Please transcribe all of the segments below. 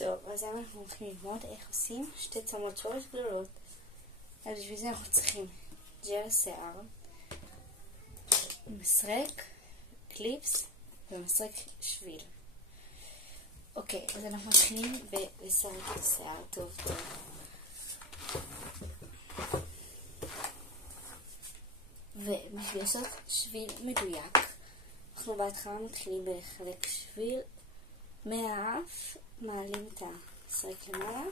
טוב, אז היום אנחנו הולכים ללמוד איך עושים שתי צמות שורש גדולות. אז בשביל זה אנחנו צריכים ג'ל שיער, מסרק, קליפס ומסרק שביל. אוקיי, אז אנחנו מתחילים בלסרק את השיער טוב טוב. ובשביל לעשות שביל מדויק, אנחנו בהתחלה מתחילים בלחלק שביל מהאף, מעלים את המסרק למעלה,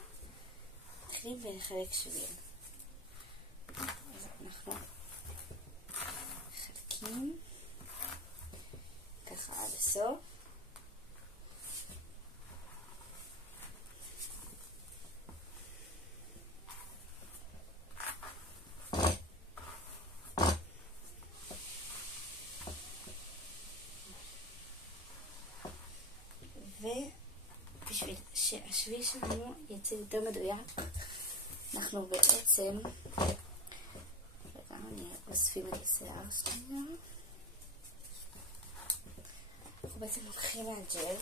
מתחילים בלחלק שביל. אז אנחנו מחלקים ככה עד הסוף. ובשביל שהשביל שלנו יצא יותר מדויק, אנחנו בעצם אוספים את השיער שלנו. אנחנו בעצם לוקחים מהג'ל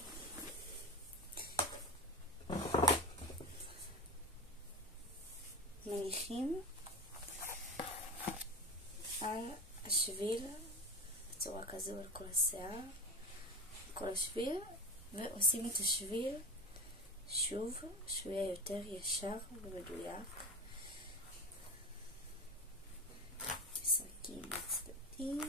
מניחים על השביל בצורה כזו על כל השיער, כל השביל, ועושים את השביל שוב, שהוא יהיה יותר ישר ומדויק. מסרקים בצדדים.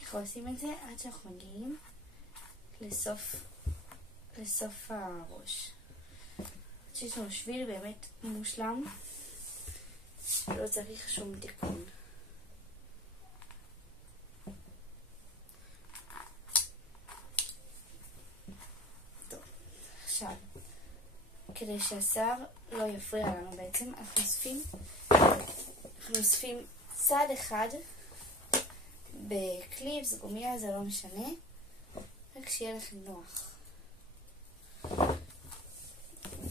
אנחנו עושים את זה עד שאנחנו מגיעים לסוף הראש. שיש לנו שביל באמת מושלם, לא צריך שום תיקון. טוב, עכשיו, כדי שהשיער לא יפריע לנו בעצם, אנחנו אוספים צד אחד בקליפס, גומיה, זה לא משנה, רק שיהיה לכם נוח.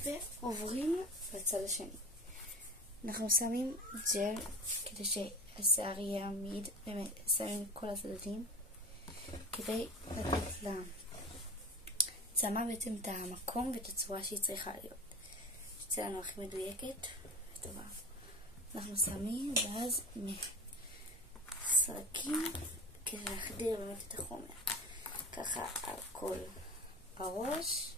ועוברים לצד השני. אנחנו שמים ג'ל כדי שהשיער יהיה עמיד, באמת שמים כל הצדדים כדי לתת לצמה בעצם את המקום ואת הצורה שהיא צריכה להיות, שתצא לנו הכי מדויקת וטובה. אנחנו שמים ואז מסרקים כדי להחדיר באמת את החומר ככה על כל הראש,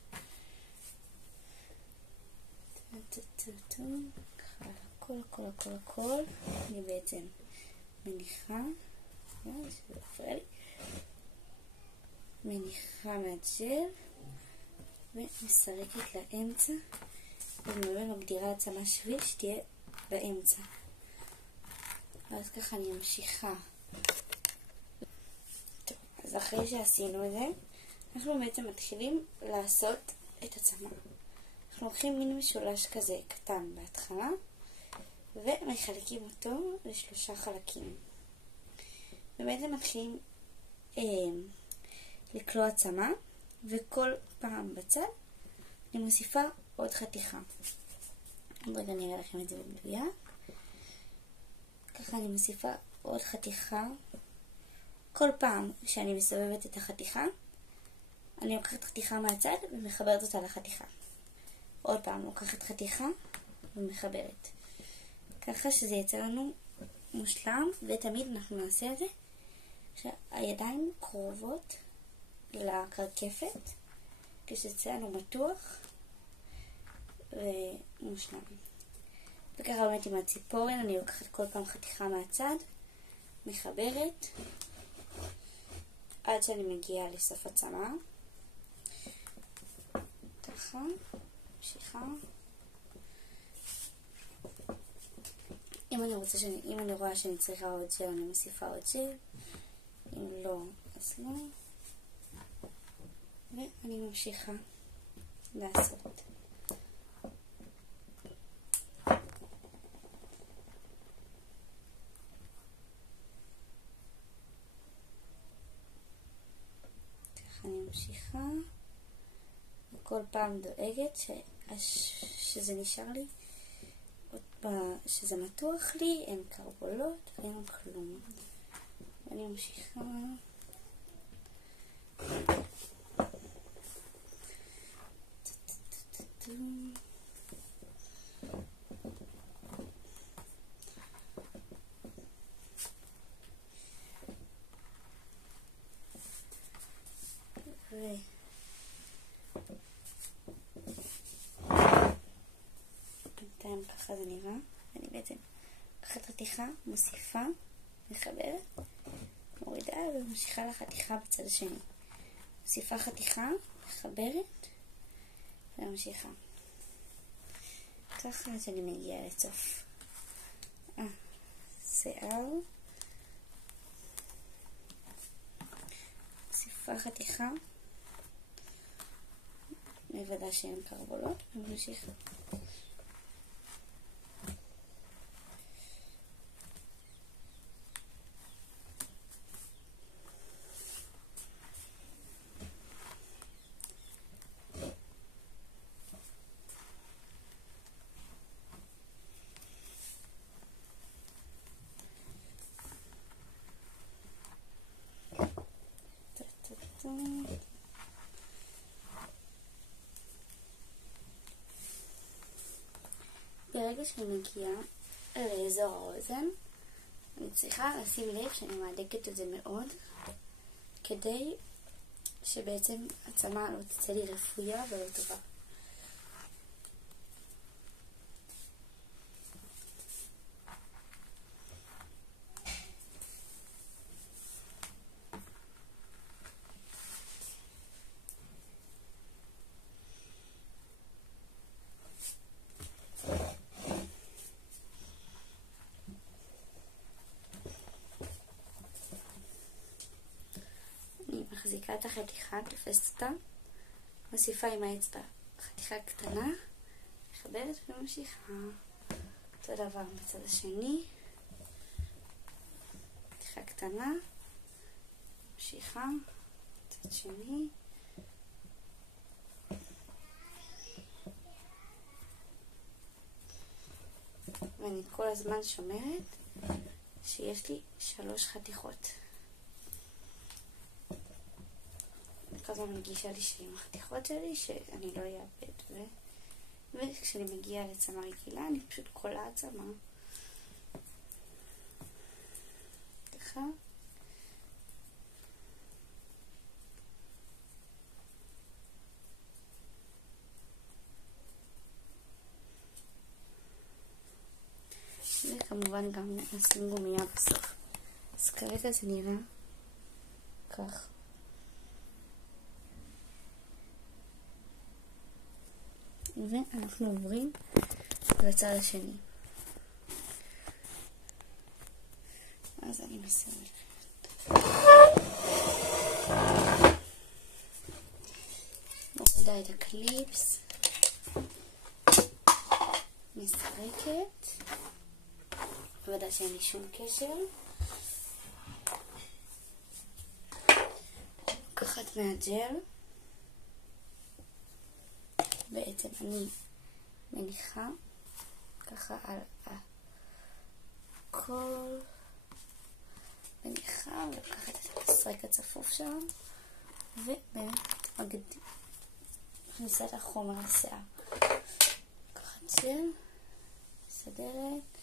הכל. אני בעצם מניחה מהג'ל ומסרקת לאמצע, ובאמת מגדירה הצמה שביל שתהיה באמצע. אז ככה אני ממשיכה. טוב, אז אחרי שעשינו את זה, אנחנו בעצם מתחילים לעשות את הצמה. אנחנו לוקחים מין משולש כזה קטן בהתחלה, ומחלקים אותו לשלושה חלקים. ובעצם מתחילים לקלוע צמה, וכל פעם בצד אני מוסיפה עוד חתיכה. עוד רגע אני אראה לכם את זה במדויק. ככה אני מוסיפה עוד חתיכה. כל פעם שאני מסובבת את החתיכה, אני לוקחת חתיכה מהצד ומחברת אותה לחתיכה. עוד פעם לוקחת חתיכה ומחברת. ככה שזה יצא לנו מושלם, ותמיד אנחנו נעשה את זה שהידיים קרובות לקרקפת, כשזה יצא לנו מתוח ומושלם. וככה באמת עם הציפורן אני לוקחת כל פעם חתיכה מהצד, מחברת עד שאני מגיעה לסוף הצמה. ככה ממשיכה. אם אני רואה שאני צריכה עוד ג'ל, אני מוסיפה עוד ג'ל. אם לא, אז לא. ואני ממשיכה לעשות. ככה אני ממשיכה, וכל פעם דואגת שזה נשאר לי, שזה מתוח לי, אין קרבולות ואין כלום. ואני ממשיכה. בינתיים ככה זה נראה. אני בעצם לקחת חתיכה, מוסיפה, מחברת, מורידה וממשיכה לחתיכה בצד השני. מוסיפה חתיכה, מחברת וממשיכה. ככה עד שאני מגיעה לסוף. שיער. מוסיפה חתיכה. מוודא שאין קרבולות וממשיכה. ברגע שאני מגיעה לאזור האוזן, אני צריכה לשים לב שאני מעדקת את זה מאוד, כדי שבעצם הצמה לא תצא לי רפויה ולא טובה. מחזיקה את החתיכה, תופסת אותה, מוסיפה עם האצבע חתיכה קטנה, מחברת וממשיכה. אותו דבר בצד השני, חתיכה קטנה, ממשיכה, בצד שני. ואני כל הזמן שומרת שיש לי 3 חתיכות. כל הזמן מגישה לי שעם החתיכות שלי שאני לא אאבד, וכשאני מגיעה לצמה רגילה אני פשוט קולה צמה ככה. וכמובן גם נשים גומייה בסוף. אז כרגע זה נראה כך. ואנחנו עוברים לצד השני. אז אני מסיימת. מורידה את הקליפס, מסרקת, ודא שאין לי שום קשר. לקחת מהג'ל, בעצם אני מניחה ככה על הכל, מניחה ולקחת את הסרק הצפוף שם ובאמת מכניסה את החומר לשיער. לקחת ג'ל, מסדרת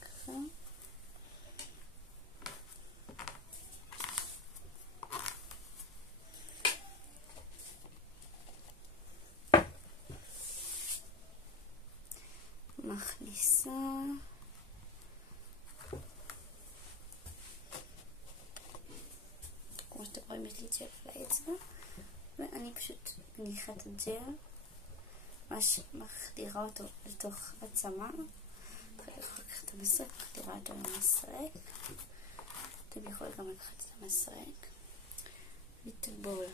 ככה. מכניסה כמו שאתם רואים, יש לי ג'ל על האצבע ואני פשוט מניחה את הג'ל, מחדירה אותו לתוך הצמה, אחר כך לקחת את המסרק, מחדירה אותו למסרק. אתם יכולים גם לקחת את המסרק לטבול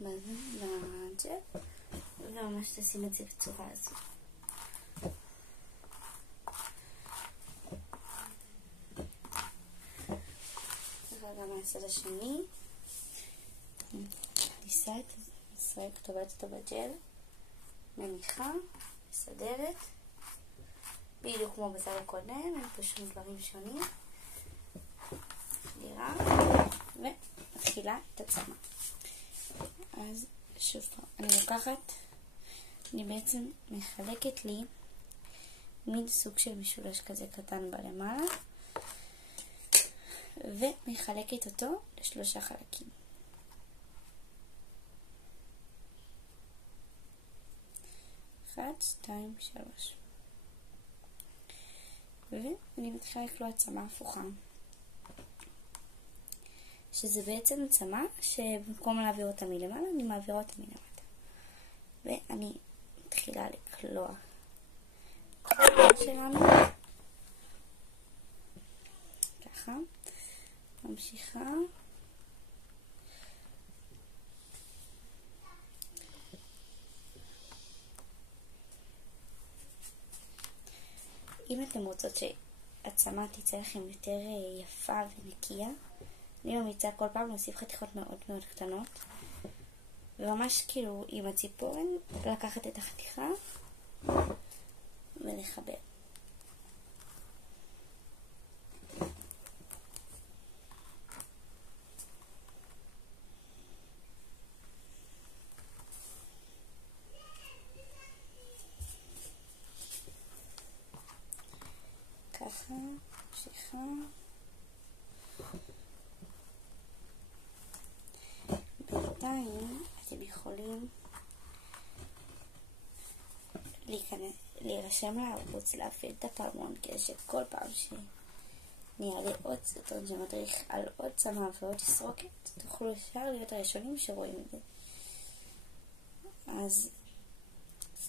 בג'ל וממש תשים את זה בצורה הזו. גם מהצד השני. נסרק טובת אותו בג'ל, מניחה, מסדרת, בדיוק כמו בצד הקודם, אין פה שום דברים שונים. חדירה, ומתחילה את הצמא. אז שוב פעם, אני לוקחת, אני בעצם מחלקת לי מין סוג של משולש כזה קטן בלמעלה, ומחלקת אותו לשלושה חלקים. 1, 2, 3. ואני מתחילה לקלוע צמא הפוכה, שזה בעצם צמא שבמקום להעביר אותה מלמעלה אני מעבירה אותה מלמטה, ואני מתחילה לקלוע את הצמא שלנו ככה, ממשיכה אם אתם רוצות שהצמא תצא לכם יותר יפה ונקייה, אני ממליצה כל פעם להוסיף חתיכות מאוד מאוד קטנות, וממש כאילו עם הציפורן לקחת את החתיכה ולחבר. ככה, ממשיכה. בינתיים אתם יכולים להירשם לערוץ, להפעיל את הפעמון, כדי שכל פעם שאני אעלה עוד סרטון שמדריך על עוד צמא ועוד תסרוקת, תוכלו ישר להיות הראשונים שרואים את זה. אז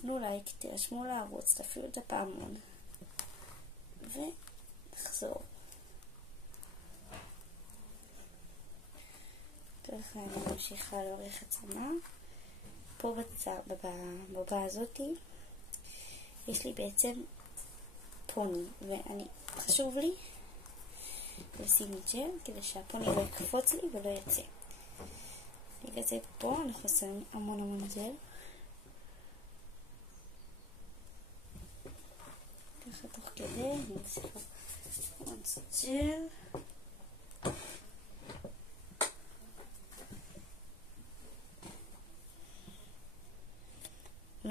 תנו לייק, תירשמו לערוץ, תפעילו את הפעמון ונחזור. ככה אני ממשיכה לאורך הצמא. פה בבא הזאתי יש לי בעצם פוני, ואני חשוב לי לשים את ג'ל כדי שהפוני לא יקפוץ לי ולא יצא. בגלל זה פה אנחנו שמים המון ג'ל, ככה תוך כדי אני מוסיפה עוד ג'ל.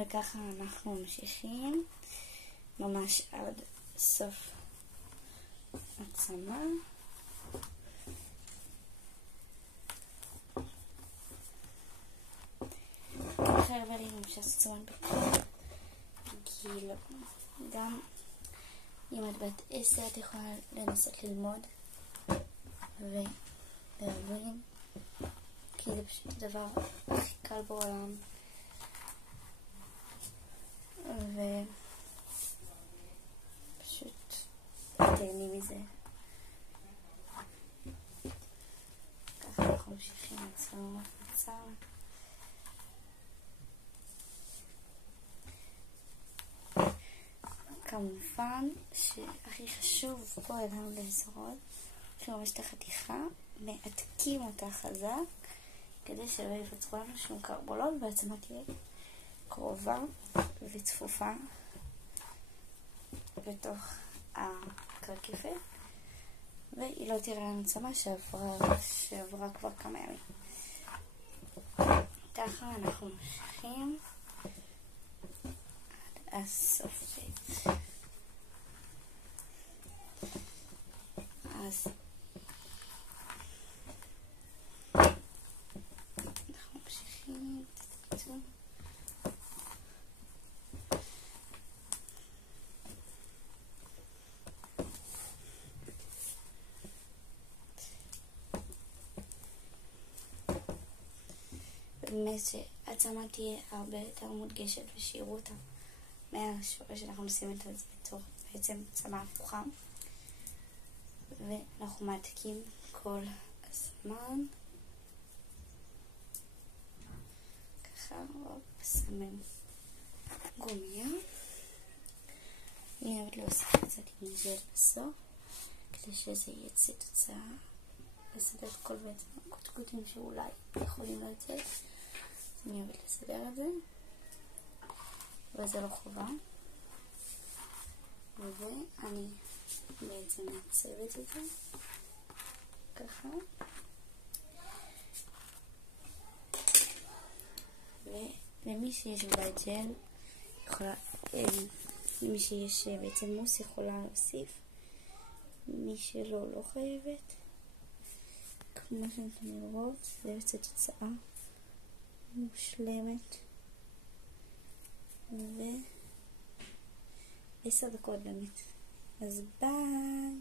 וככה אנחנו ממשיכים ממש עד סוף הצמא. ככה הרבה לי ממש עצמן בגיל, גם אם את בת 10 את יכולה לנסות ללמוד ולהבין, כי זה פשוט הדבר הכי קל בעולם, ופשוט תהני מזה. ככה אנחנו ממשיכים לעצמנו מצב. כמובן שהכי חשוב פה לנו לזרוד, שממש את החתיכה, מעתקים אותה חזק כדי שלא יווצרו לנו שום קרבולות, והצמא תהיה קרובה וצפופה בתוך הקרקפת, והיא לא תראה לנו צמא שעברה כבר כמה ימים. ככה אנחנו ממשיכים עד הסוף. אז אנחנו ממשיכים באמת שהצמא תהיה הרבה יותר מודגשת ושיראו אותה מהשורש שאנחנו נשים את זה בתור בעצם צמא הפוכה, ואנחנו מעתיקים כל הזמן ככה, ושמים גומיה. אני אוהבת להוסיף קצת עם ג'ל בסוף כדי שזה יצא תוצאה לסדר את כל בעצם הקוטקוטים שאולי יכולים לצאת. אני אוהבת לסדר את זה, אבל זה לא חובה. ואני בעצם מעצבת את זה ככה, ולמי שיש בבית ג'ל יכולה, למי שיש בעצם מוס יכולה להוסיף, מי שלא לא חייבת. כמו שאתם לראות, זה יוצא תוצאה מושלמת. ו10 דקות באמת. אז ביי.